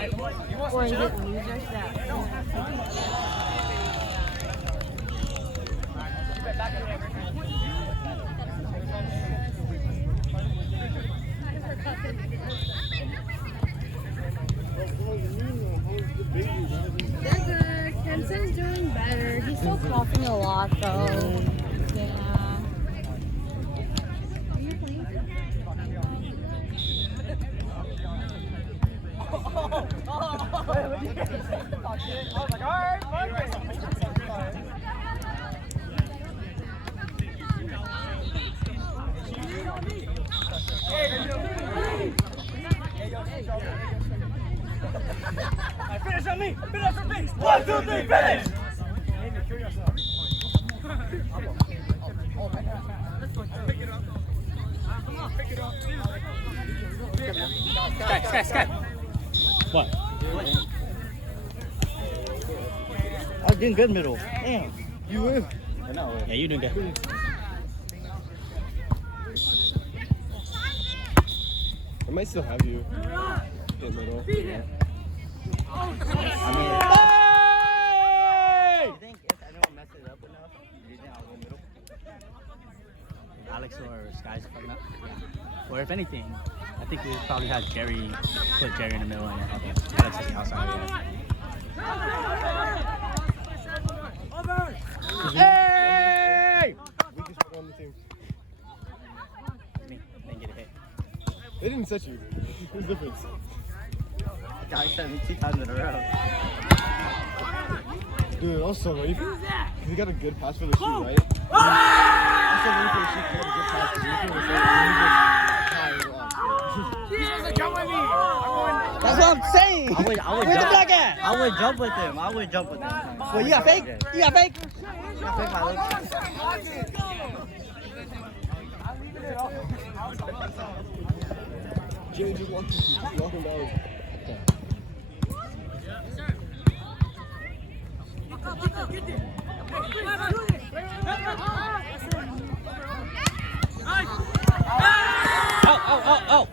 Or is it losers that? They're good. Kenson's doing better. He's still coughing a lot though. Yeah. Finish on me! Finish on me! 1, 2, 3, finish! Sky. What? I was doing good middle. Damn. You win. Yeah, you doing good. I might still have you in middle. I mean, you think if anyone messes up enough, do you think I'll go middle? Alex or Sky's fucking up. Or if anything, I think we probably had Jerry, put Jerry in the middle and Alex is outside. Hey! We just put on the team. Me, didn't get a hit. They didn't set you. Who's the difference? Guy set me 2 times in a row. Dude, also, right? He got a good pass for the shoot, right? I'm still waiting for the shoot to get a good pass because he's going to say That's what I'm saying. I would Where's the jump. black at? I would jump with him. Well, you got fake? You got fake? I fake my looks. Jimmy just walked him down. Oh.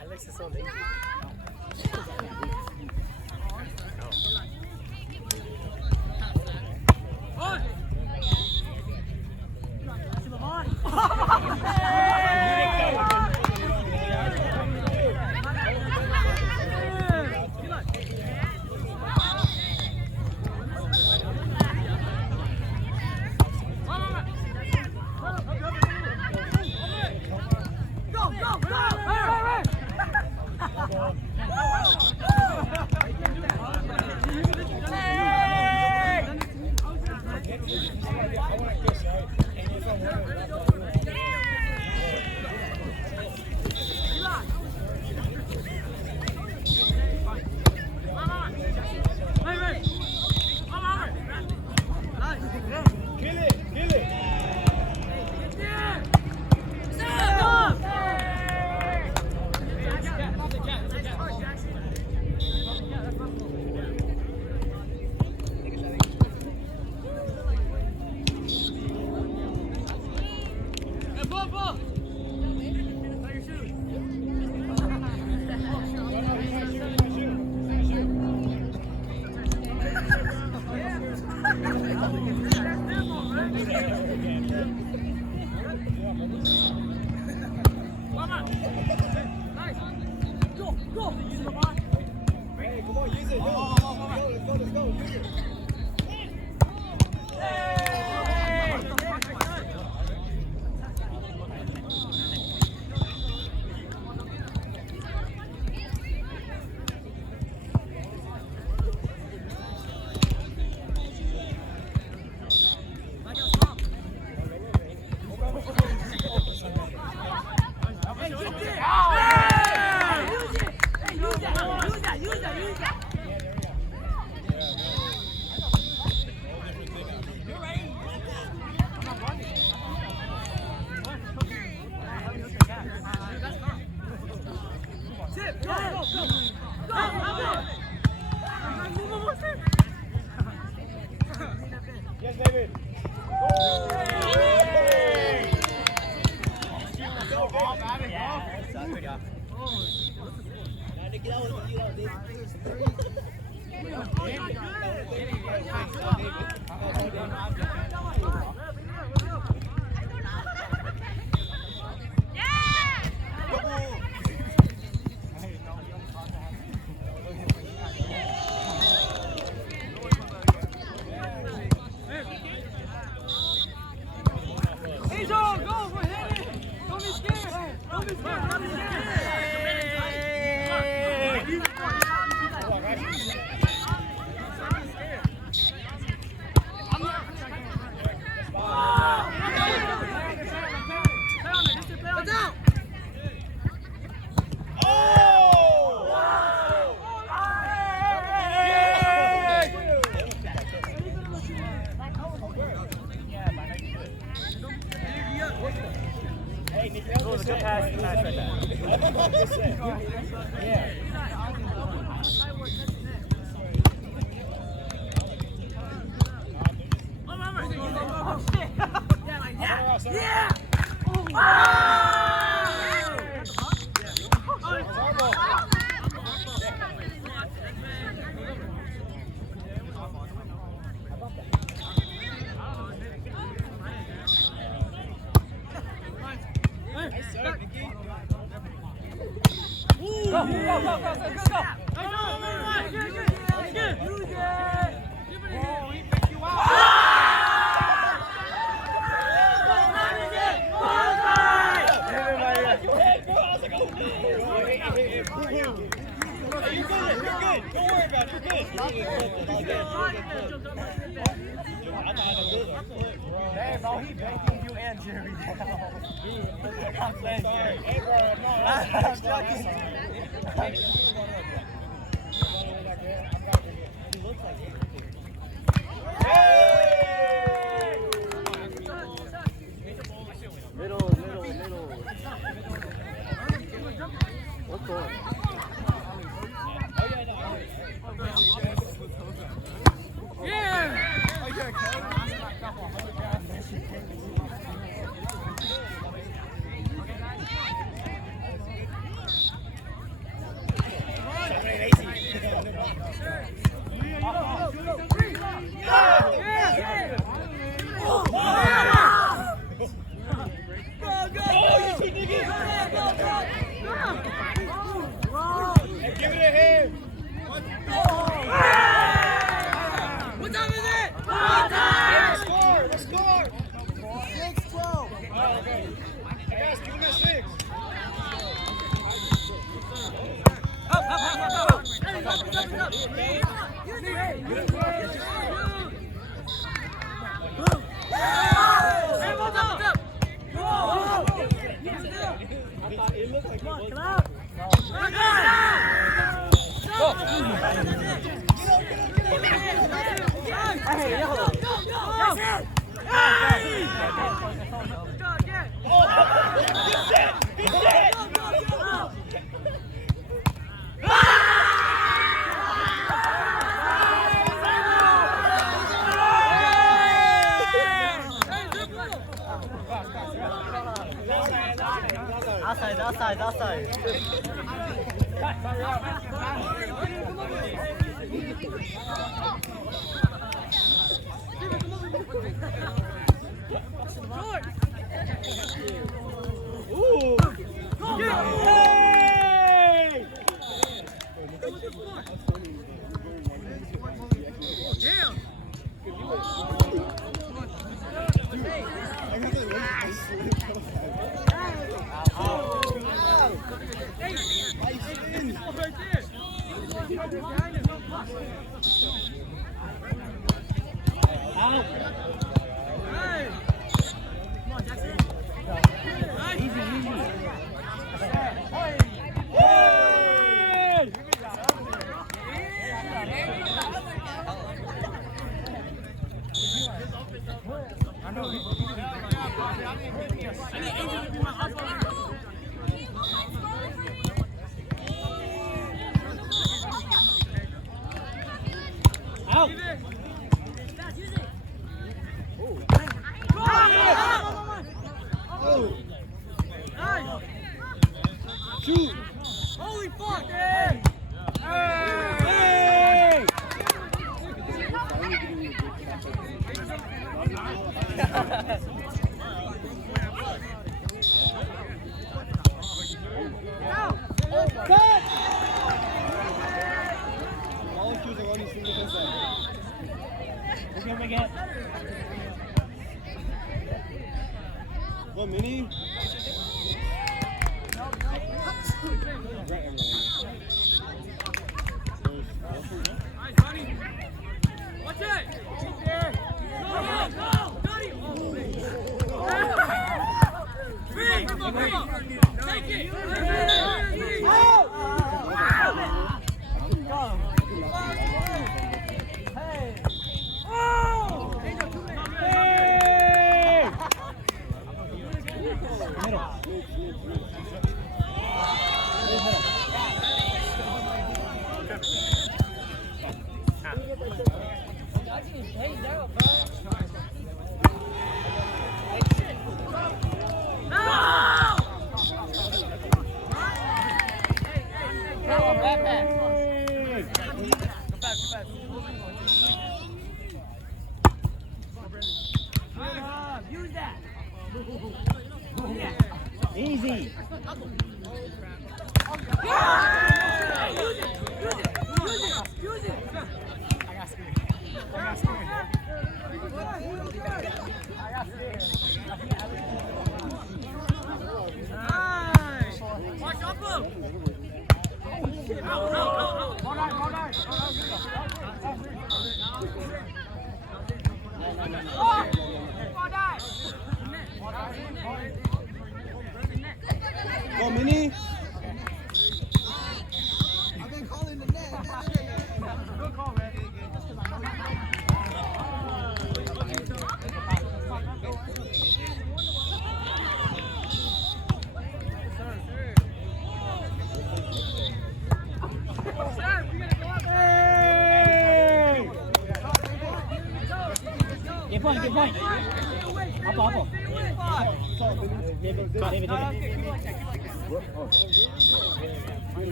Alex is so lazy. Yes, baby. Hey, bro, he banking you and Jerry down. I'm saying, hey, bro, I'm joking. He looks like middle. What's going on? Outside. Ooh! All cues are running single defense. Let's go again. Go, Mini. Watch it! Take it! Easy. Watch up him! Go, Mini. Get point, get point. Up. David.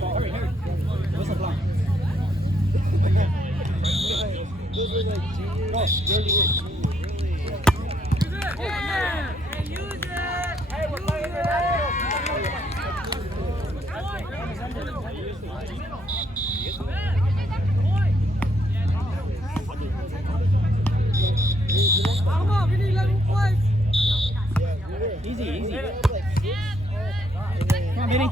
Hurry. Whistle blow. Those were like juniors. Easy. Come on, Benny.